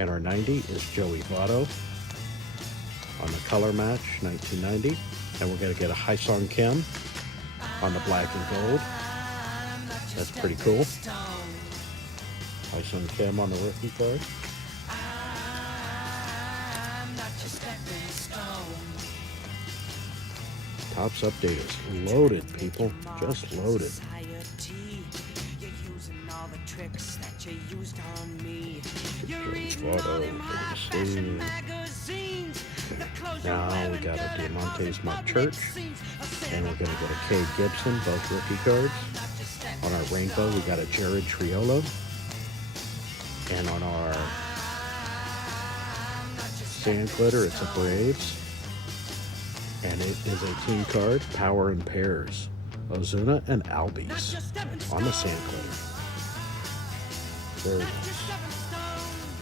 And our 90 is Joey Votto on the color match, 1990. And we're going to get a Hyosung Kim on the black and gold. That's pretty cool. Hyosung Kim on the rookie card. Topps update is loaded, people. Just loaded. Now we got a Diamantes Mark Church. And we're going to get a Cade Gibson, both rookie cards. On our rainbow, we got a Jared Triolo. And on our sand glitter, it's a Braves. And it is a team card, Power and Pairs. Ozuna and Albies on the sand glitter. Very nice.